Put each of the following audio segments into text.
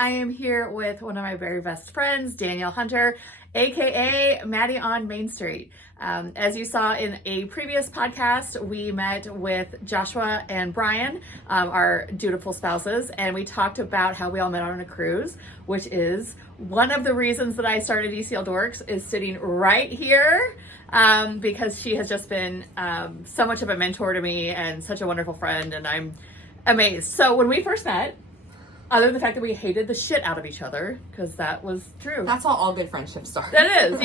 I am here with one of my very best friends, Danielle Hunter, aka Mady on Main Street. As you saw in a previous podcast, we met with Joshua and Brian, our dutiful spouses, and we talked about how we all met on a cruise, which is one of the reasons that I started ECL Dorks, is sitting right here. Because she has just been so much of a mentor to me and such a wonderful friend, and I'm amazed. So when we first met, other than the fact that we hated the shit out of each other, because that was true. That's how all good friendships start. That is,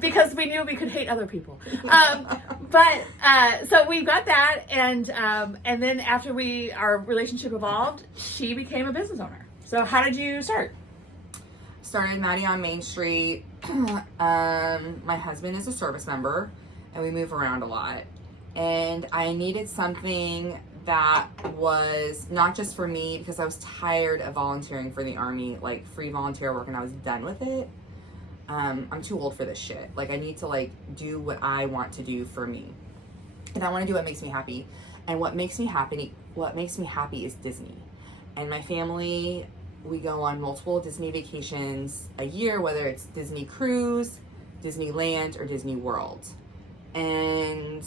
because we knew we could hate other people. So we got that, and then after our relationship evolved, she became a business owner. So how did you start? Started Mady on Main Street. My husband is a service member, and we move around a lot. And I needed something that was not just for me, because I was tired of volunteering for the Army, like free volunteer work, and I was done with it. I'm too old for this shit. Like, I need to do what I want to do for me, and I want to do what makes me happy. And what makes me happy is Disney. And my family, we go on multiple Disney vacations a year, whether it's Disney Cruise, Disneyland, or Disney World. And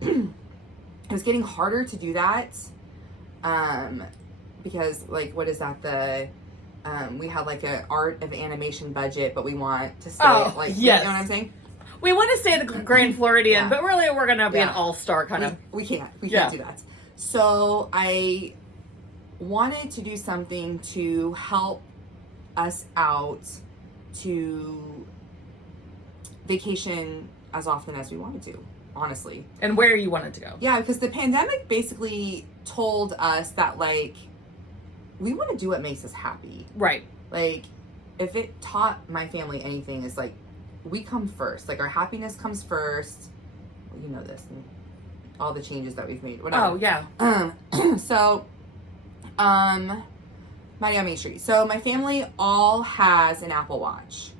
it was getting harder to do that because, what is that? We had an art of animation budget, but we want to stay yes. You know what I'm saying? We want to stay at the Grand Floridian, but really we're going to be an all-star kind of. We can't do that. So I wanted to do something to help us out to vacation as often as we wanted to, honestly. And where you wanted to go. Yeah, because the pandemic basically told us that, we want to do what makes us happy. Right. If it taught my family anything, is we come first. Our happiness comes first. Well, you know this, and all the changes that we've made. Whatever. Oh, yeah. So, Mady on Main Street. So my family all has an Apple Watch.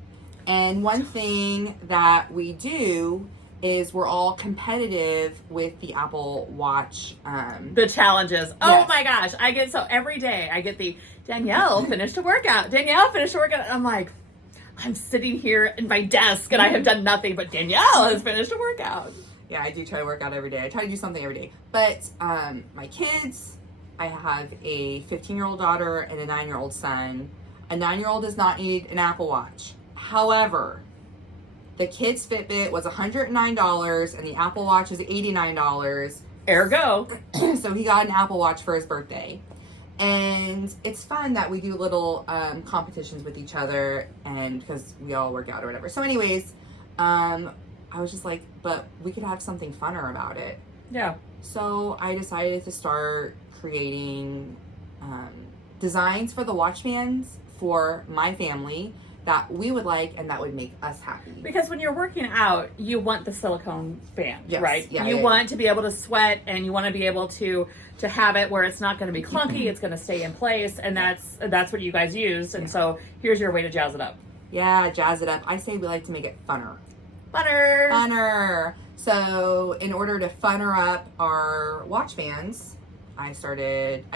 And one thing that we do is we're all competitive with the Apple Watch. The challenges. Oh my gosh. Every day I get the Danielle finished a workout. I'm like, I'm sitting here in my desk and I have done nothing, but Danielle has finished a workout. Yeah, I do try to work out every day. I try to do something every day. But my kids, I have a 15-year-old daughter and a 9-year-old son. A 9-year-old does not need an Apple Watch. However, the kid's Fitbit was $109 and the Apple Watch is $89. Ergo. So he got an Apple Watch for his birthday. And it's fun that we do little competitions with each other, and because we all work out or whatever. So anyways, I was just like, but we could have something funner about it. Yeah. So I decided to start creating designs for the watchbands for my family that we would like and that would make us happy. Because when you're working out, you want the silicone band, yes. right? Yeah, you want to be able to sweat, and you want to be able to have it where it's not going to be clunky, it's going to stay in place, and that's what you guys used. And so here's your way to jazz it up. Yeah, jazz it up. I say we like to make it funner. Funner. So in order to funner up our watch bands, I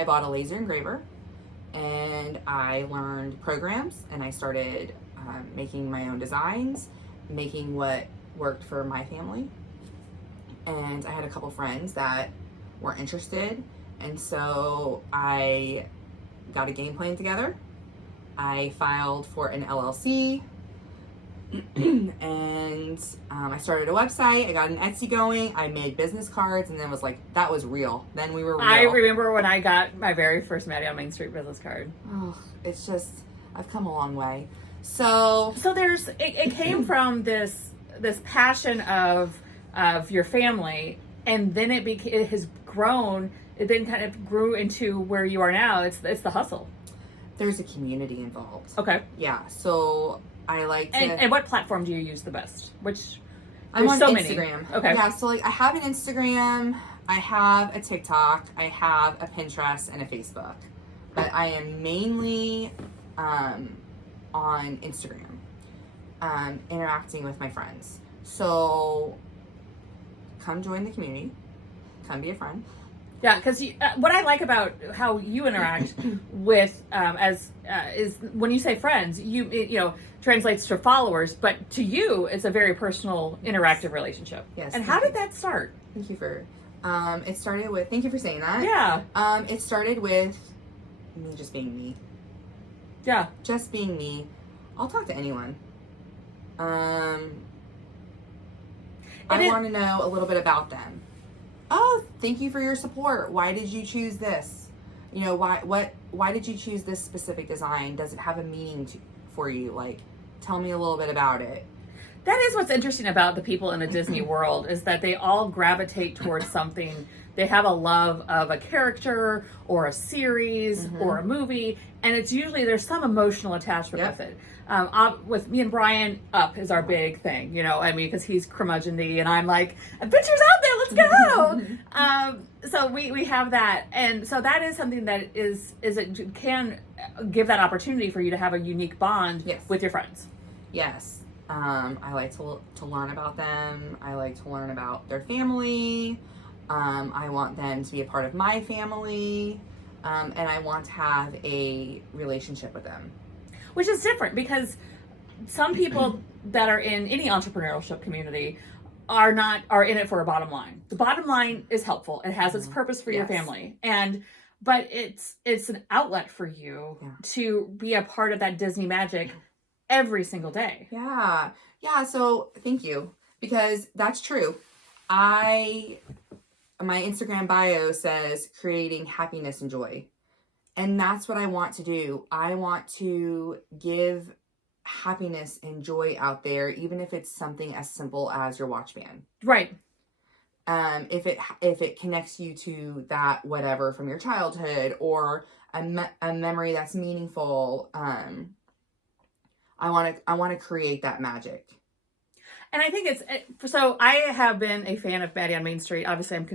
bought a laser engraver, and I learned programs, and I started making my own designs, making what worked for my family. And I had a couple friends that were interested, and so I got a game plan together. I filed for an LLC, and I started a website. I got an Etsy going. I made business cards, and then was like, that was real. Then we were real. I remember when I got my very first Mady on Main Street business card. Oh, it's just, I've come a long way. So it came from this passion of your family, and then it has grown. It then kind of grew into where you are now. It's the hustle. There's a community involved. Okay. Yeah. So I like to. And what platform do you use the best? I'm on Instagram. Many. Okay. Yeah. So I have an Instagram. I have a TikTok. I have a Pinterest and a Facebook. But I am mainly on Instagram, interacting with my friends. So come join the community. Come be a friend. Yeah, because what I like about how you interact with is when you say friends, translates to followers, but to you, it's a very personal, interactive relationship. Yes. And how did that start? Thank you for. It started with. Thank you for saying that. Yeah. It started with me just being me. Yeah. Just being me. I'll talk to anyone. I want to know a little bit about them. Oh, thank you for your support. Why did you choose this? Why did you choose this specific design? Does it have a meaning for you? Like, tell me a little bit about it. That is what's interesting about the people in the Disney world, is that they all gravitate towards something. They have a love of a character or a series or a movie, and it's usually there's some emotional attachment with it. With me and Brian, Up is our big thing, because he's curmudgeon-y and I'm like, adventure's out there, let's go. So we have that, and so that is something that it can give that opportunity for you to have a unique bond with your friends. Yes. I like to learn about them. I like to learn about their family. I want them to be a part of my family. And I want to have a relationship with them. Which is different, because some people that are in any entrepreneurship community are in it for a bottom line. The bottom line is helpful. It has its purpose for your family. But it's an outlet for you to be a part of that Disney magic every single day. Yeah. So thank you, because that's true. My Instagram bio says creating happiness and joy. And that's what I want to do. I want to give happiness and joy out there, even if it's something as simple as your watch band. Right. If it connects you to that whatever from your childhood, or a memory that's meaningful, I want to create that magic. And I think so I have been a fan of Mady on Main Street. Obviously, I'm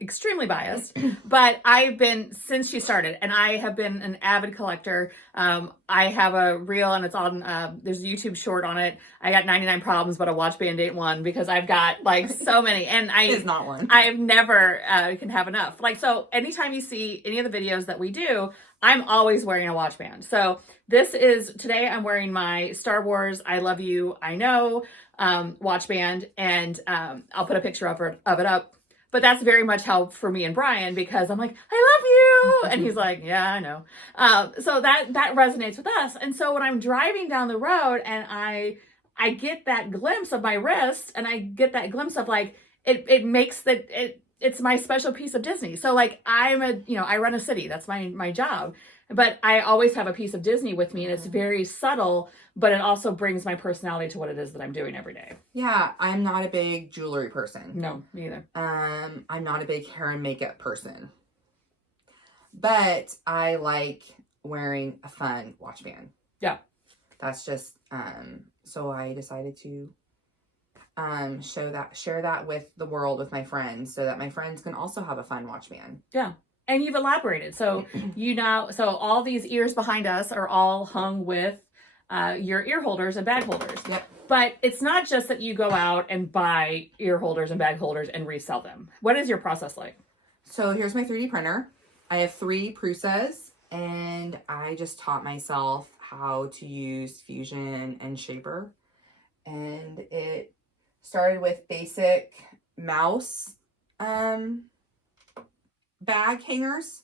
extremely biased, but I've been, since she started, and I have been an avid collector. I have a reel, and it's on, there's a YouTube short on it. I got 99 problems, but a watch band ain't one, because I've got like so many, and it's not one. I've never can have enough. Like, so anytime you see any of the videos that we do, I'm always wearing a watch band. So today I'm wearing my Star Wars I Love You, I Know watch band, and I'll put a picture of it up. But that's very much how for me and Brian, because I'm like, I love you, and he's like, yeah, I know. So that resonates with us. And so when I'm driving down the road and I get that glimpse of my wrist, and I get that glimpse of like it makes it's my special piece of Disney. So like I run a city, that's my job. But I always have a piece of Disney with me, and it's very subtle, but it also brings my personality to what it is that I'm doing every day. Yeah, I'm not a big jewelry person. No, me either. I'm not a big hair and makeup person. But I like wearing a fun watch band. Yeah. That's just, so I decided to share that with the world, with my friends, so that my friends can also have a fun watch band. Yeah. And you've elaborated. So so all these ears behind us are all hung with your ear holders and bag holders. Yep. But it's not just that you go out and buy ear holders and bag holders and resell them. What is your process like? So here's my 3D printer. I have 3 Prusas, and I just taught myself how to use Fusion and Shaper. And it started with basic mouse bag hangers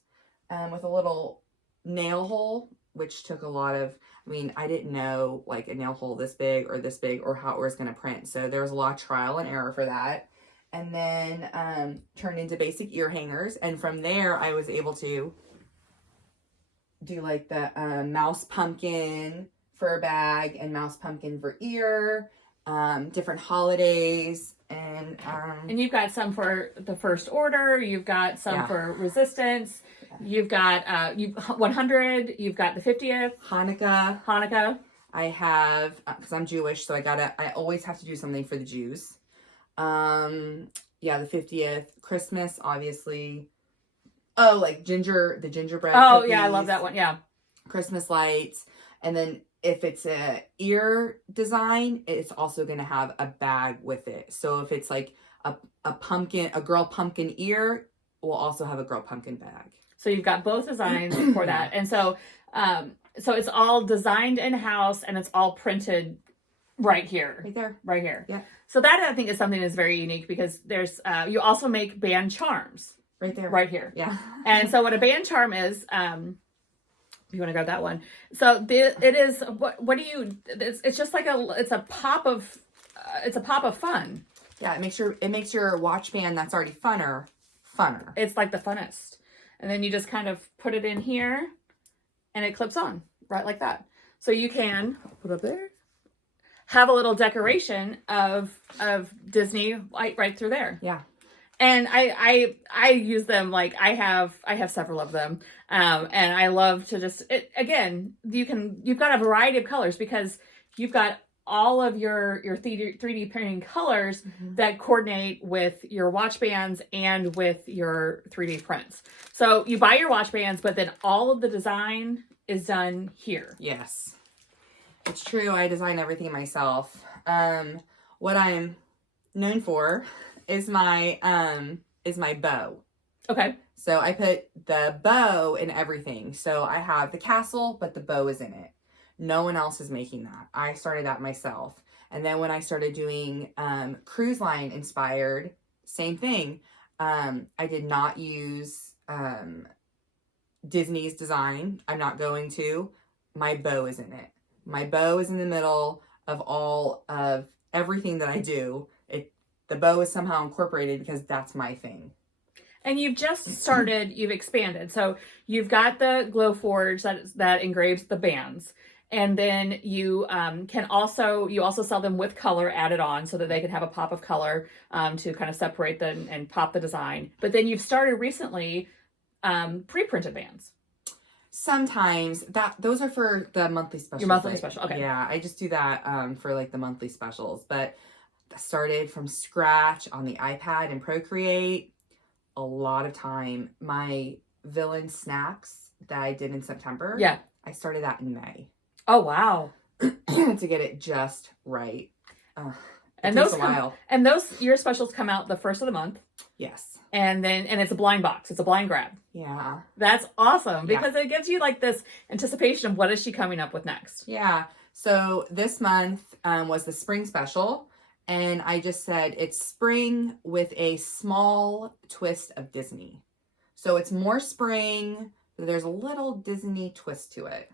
with a little nail hole, which took a lot of, I didn't know like a nail hole this big or how it was going to print. So there was a lot of trial and error for that. And then turned into basic ear hangers. And from there, I was able to do like the mouse pumpkin for a bag and mouse pumpkin for ear, different holidays. And you've got some for the first order. You've got some for Resistance. You've got 100. You've got the 50th. Hanukkah. I have, because I'm Jewish, so I always have to do something for the Jews. The 50th. Christmas, obviously. Oh, like the gingerbread cookies. Yeah, I love that one. Yeah. Christmas lights. And then if it's a ear design, it's also going to have a bag with it. So if it's like a girl pumpkin ear, we'll also have a girl pumpkin bag. So you've got both designs for that. And so, so it's all designed in-house and it's all printed right here. Right there. Right here. Yeah. So that I think is something that's very unique because there's, you also make band charms. Right there. Right here. Yeah. And so what a band charm is, you want to grab that one. So it is, what do you, it's just like it's a pop of fun. Yeah. It makes your watch band that's already funner. It's like the funnest. And then you just kind of put it in here and it clips on right like that. So you can put up there, have a little decoration of Disney right through there. Yeah. And I use them, like I have several of them. And I love to just, again, you've got a variety of colors because you've got all of your 3D printing colors that coordinate with your watch bands and with your 3D prints. So you buy your watch bands, but then all of the design is done here. Yes. It's true. I design everything myself. What I'm known for is my bow. Okay. So I put the bow in everything. So I have the castle, but the bow is in it. No one else is making that. I started that myself. And then when I started doing cruise line inspired, same thing. I did not use Disney's design. I'm not going to. My bow is in it. My bow is in the middle of all of everything that I do. The bow is somehow incorporated because that's my thing. And you've just started, you've expanded. So you've got the glow forge that engraves the bands. And then you you also sell them with color added on so that they can have a pop of color to kind of separate them and pop the design. But then you've started recently pre-printed bands. Sometimes those are for the monthly specials. Your monthly special, okay. Yeah, I just do that for like the monthly specials. But I started from scratch on the iPad and Procreate. A lot of time. My villain snacks that I did in September. Yeah. I started that in May. Oh wow. To get it just right. And your specials come out the first of the month. Yes. And it's a blind box. It's a blind grab. Yeah. That's awesome because it gives you like this anticipation of what is she coming up with next. Yeah. So this month was the spring special. And I just said it's spring with a small twist of Disney. So it's more spring, but there's a little Disney twist to it.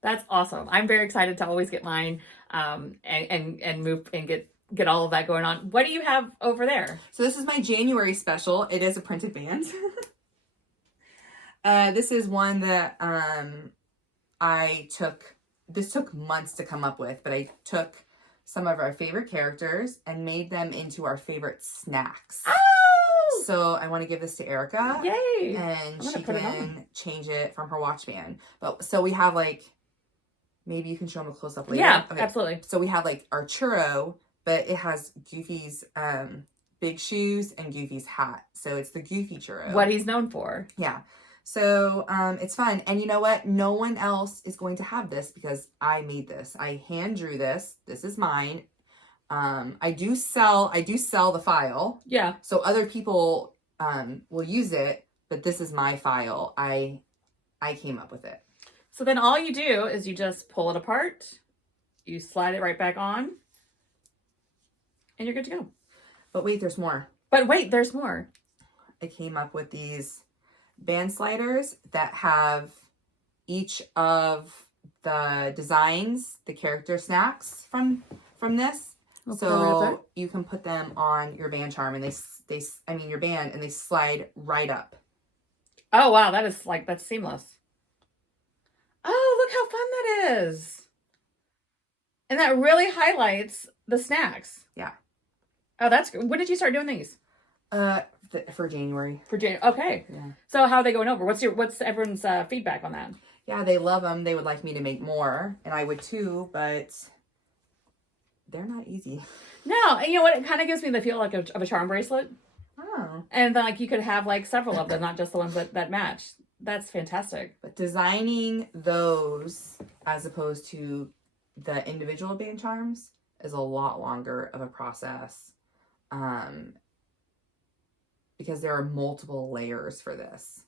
That's awesome. I'm very excited to always get mine and move and get all of that going on. What do you have over there? So this is my January special. It is a printed band. This is one that this took months to come up with, but I took some of our favorite characters and made them into our favorite snacks. Oh! So I want to give this to Erica. Yay! And she can change it from her watch band. But so we have like, maybe you can show them a close up later. Yeah, okay. Absolutely. So we have like our churro, but it has Goofy's big shoes and Goofy's hat. So it's the Goofy churro. What he's known for. Yeah. So it's fun. And you know what? No one else is going to have this because I made this. I hand drew this. This is mine. I do sell the file. Yeah. So other people will use it, but this is my file. I came up with it. So then all you do is you just pull it apart, you slide it right back on, and you're good to go. But wait, there's more. I came up with these band sliders that have each of the designs, the character snacks from this. So you can put them on your band charm and your band, and they slide right up. Oh wow, that's seamless. Oh, look how fun that is. And that really highlights the snacks. Yeah. Oh, that's good. When did you start doing these? For January. Okay. Yeah. So how are they going over? What's everyone's feedback on that? Yeah, they love them. They would like me to make more, and I would too, but they're not easy. No, and you know what? It kind of gives me the feel of a charm bracelet. Oh. And then like you could have like several of them, not just the ones that match. That's fantastic. But designing those as opposed to the individual band charms is a lot longer of a process. because there are multiple layers for this.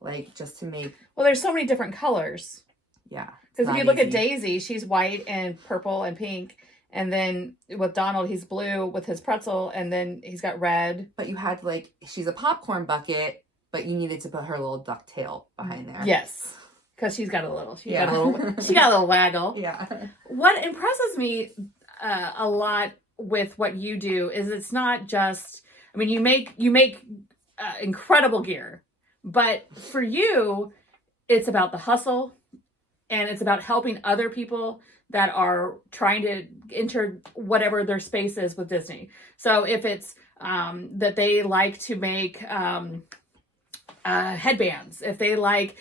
Like, just to make... Well, there's so many different colors. Yeah. Because if you look at Daisy, she's white and purple and pink. And then with Donald, he's blue with his pretzel. And then he's got red. But you had, like, she's a popcorn bucket, but you needed to put her little duck tail behind there. Yes. Because she's got a little, she got a little waggle. Yeah. What impresses me a lot with what you do is it's not just, I mean, you make incredible gear, but for you, it's about the hustle, and it's about helping other people that are trying to enter whatever their space is with Disney. So if it's that they like to make headbands, if they like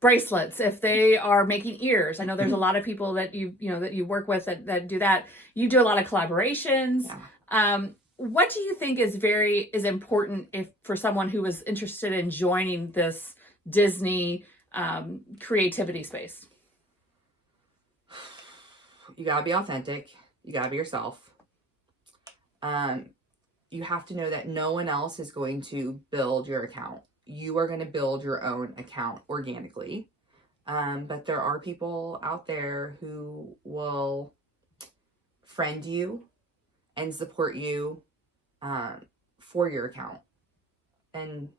bracelets, if they are making ears. I know there's a lot of people that that you work with that do that. You do a lot of collaborations. Yeah. What do you think is important for someone who is interested in joining this Disney creativity space? You gotta be authentic. You gotta be yourself. You have to know that no one else is going to build your account. You are going to build your own account organically. But there are people out there who will friend you and support you for your account. And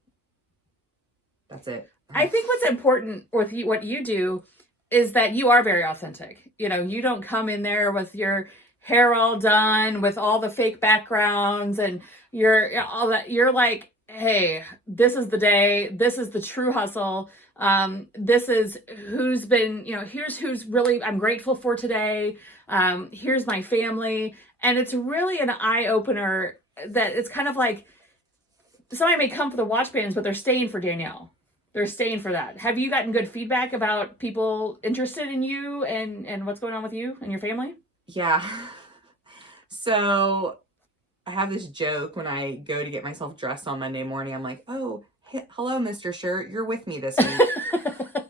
that's it. I think what's important with what you do is that you are very authentic. You don't come in there with your hair all done with all the fake backgrounds and all that. You're like, hey, this is the day. This is the true hustle. This is who's been, here's who's really I'm grateful for today. Here's my family. And it's really an eye opener that it's kind of like somebody may come for the watch bands, but they're staying for Danielle. They're staying for that. Have you gotten good feedback about people interested in you and what's going on with you and your family? Yeah. So I have this joke when I go to get myself dressed on Monday morning. I'm like, oh, hey, hello, Mr. Shirt. You're with me this week.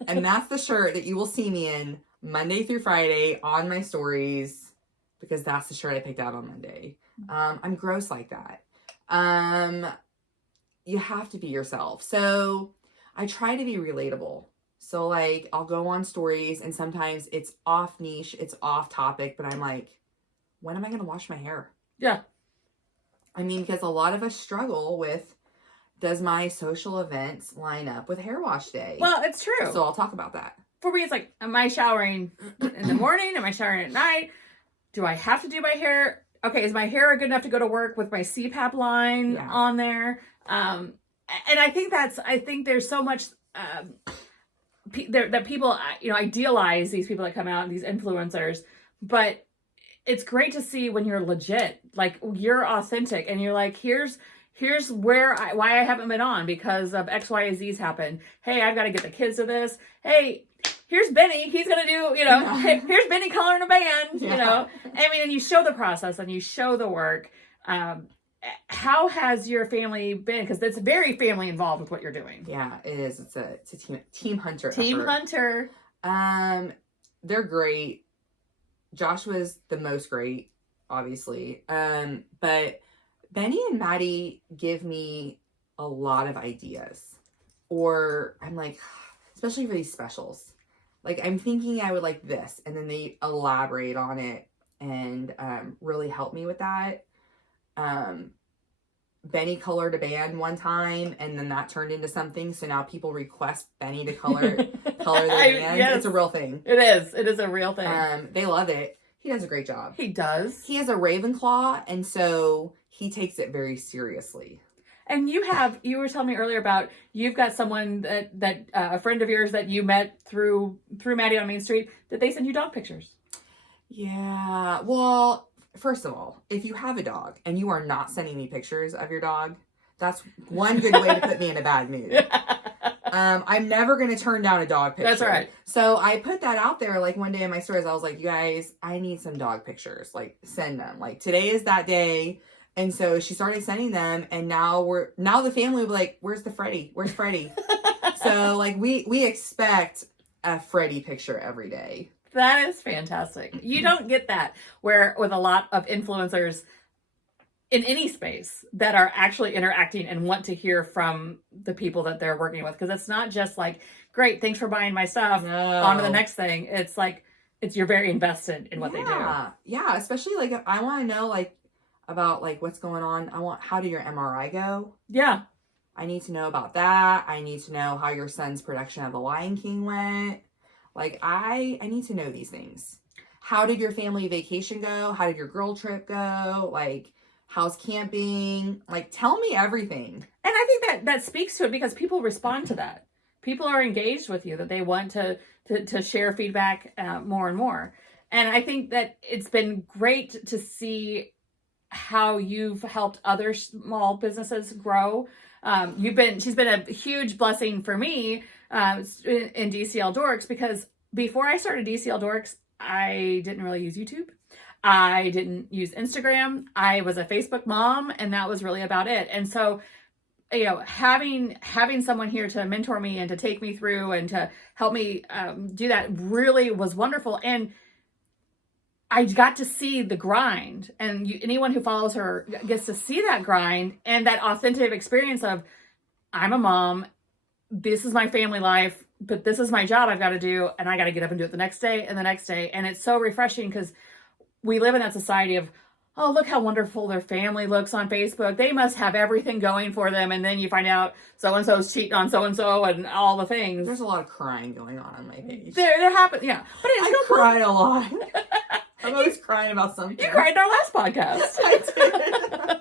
And that's the shirt that you will see me in Monday through Friday on my stories, because that's the shirt I picked out on Monday. I'm gross like that. You have to be yourself. So I try to be relatable. So like I'll go on stories and sometimes it's off niche, it's off topic, but I'm like, when am I going to wash my hair? Yeah. I mean, because a lot of us struggle with, does my social events line up with hair wash day? Well, it's true. So I'll talk about that. For me, it's like, am I showering in the morning? Am I showering at night? Do I have to do my hair? Okay, is my hair good enough to go to work with my CPAP line on there? And I think there's so much that people, idealize these people that come out, these influencers, but it's great to see when you're legit, like you're authentic and you're like, here's why I haven't been on because of X, Y, and Z's happened. Hey, I've got to get the kids to this. Hey, here's Benny. He's going to do, hey, here's Benny coloring a band, I mean, and you show the process and you show the work. How has your family been? Because it's very family involved with what you're doing. Yeah, it is. It's a team Hunter Team effort. Hunter. They're great. Joshua's the most great, obviously. But Benny and Mady give me a lot of ideas. Or I'm like, especially for these specials. Like, I'm thinking I would like this. And then they elaborate on it and really help me with that. Benny colored a band one time and then that turned into something. So now people request Benny to color their band. Yes. It's a real thing. It is. It is a real thing. They love it. He does a great job. He does. He has a Ravenclaw, and so he takes it very seriously. And you were telling me earlier about you've got someone that a friend of yours that you met through Mady on Main Street. Did they send you dog pictures? Yeah. Well, first of all, if you have a dog and you are not sending me pictures of your dog, that's one good way to put me in a bad mood. I'm never going to turn down a dog picture. That's right. So I put that out there like one day in my stories. I was like, you guys, I need some dog pictures. Like, send them. Like, today is that day. And so she started sending them. And now the family will be like, where's the Freddy? Where's Freddy? So like we expect a Freddy picture every day. That is fantastic. You don't get that where with a lot of influencers, in any space that are actually interacting and want to hear from the people that they're working with. Because it's not just like, great, thanks for buying my stuff. No. On to the next thing. It's like, you're very invested in what they do. Yeah, especially like if I want to know like about like what's going on. How did your MRI go? Yeah. I need to know about that. I need to know how your son's production of The Lion King went. Like I need to know these things. How did your family vacation go? How did your girl trip go? Like how's camping? Like tell me everything. And I think that speaks to it because people respond to that. People are engaged with you, that they want to share feedback more and more. And I think that it's been great to see how you've helped other small businesses grow. She's been a huge blessing for me in DCL Dorks, because before I started DCL Dorks, I didn't really use YouTube. I didn't use Instagram. I was a Facebook mom, and that was really about it. And so, you know, having someone here to mentor me and to take me through and to help me do that really was wonderful. And I got to see the grind, and anyone who follows her gets to see that grind and that authentic experience of, I'm a mom, this is my family life, but this is my job I've got to do, and I got to get up and do it the next day and the next day. And it's so refreshing because we live in that society of, oh, look how wonderful their family looks on Facebook. They must have everything going for them. And then you find out so-and-so's cheating on so-and-so and all the things. There's a lot of crying going on my page. There happens, yeah. But I cry a lot. I'm always crying about something. You cried in our last podcast. I did.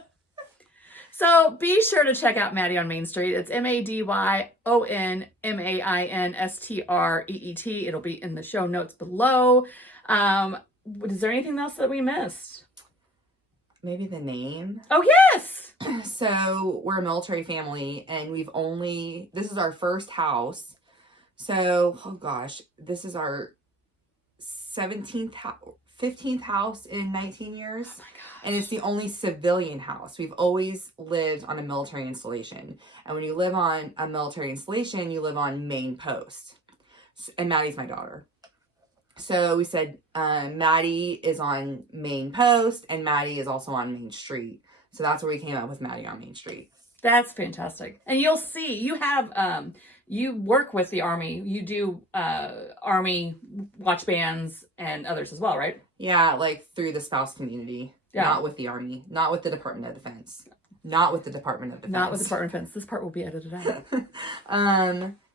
So be sure to check out Mady on Main Street. It's MadyonMainstreet. It'll be in the show notes below. Is there anything else that we missed? Maybe the name. Oh, yes. So we're a military family, and this is our first house. So, oh gosh, this is our 15th house in 19 years. Oh my gosh. And it's the only civilian house. We've always lived on a military installation. And when you live on a military installation, you live on main post. And Maddie's my daughter. So we said Mady is on main post and Mady is also on Main Street. So that's where we came up with Mady on Main Street. That's fantastic. And you'll see, you have, you work with the Army. You do Army watchbands and others as well, right? Yeah, like through the spouse community. Yeah. Not with the Army. Not with the Department of Defense. Not with the Department of Defense. Not with the Department of Defense. This part will be edited out.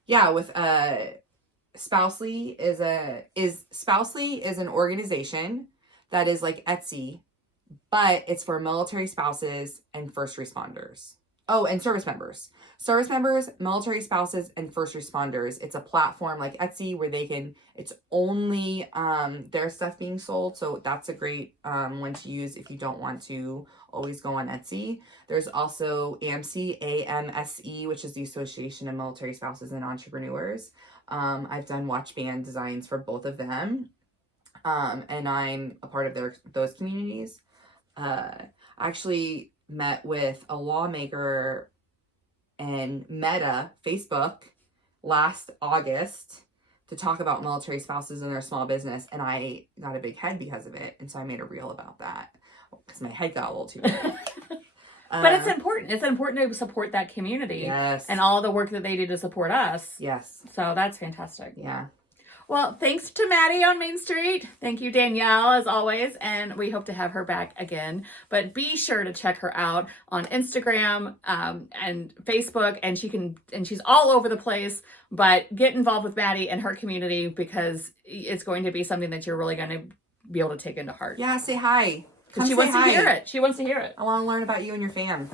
Yeah, with Spousely is an organization that is like Etsy, but it's for military spouses and first responders. Oh, and service members. Service members, military spouses, and first responders. It's a platform like Etsy where it's only their stuff being sold. So that's a great one to use if you don't want to always go on Etsy. There's also AMSE, AMSE, which is the Association of Military Spouses and Entrepreneurs. I've done watch band designs for both of them. And I'm a part of those communities. I actually met with a lawmaker and Meta, Facebook, last August to talk about military spouses and their small business. And I got a big head because of it. And so I made a reel about that because my head got a little too big. But it's important. It's important to support that community. Yes. And all the work that they do to support us. Yes. So that's fantastic. Yeah. Well, thanks to Mady on Main Street. Thank you, Danielle, as always. And we hope to have her back again. But be sure to check her out on Instagram and Facebook. And she's all over the place. But get involved with Mady and her community because it's going to be something that you're really going to be able to take into heart. Yeah, say hi. She wants to hear it. She wants to hear it. I want to learn about you and your fam.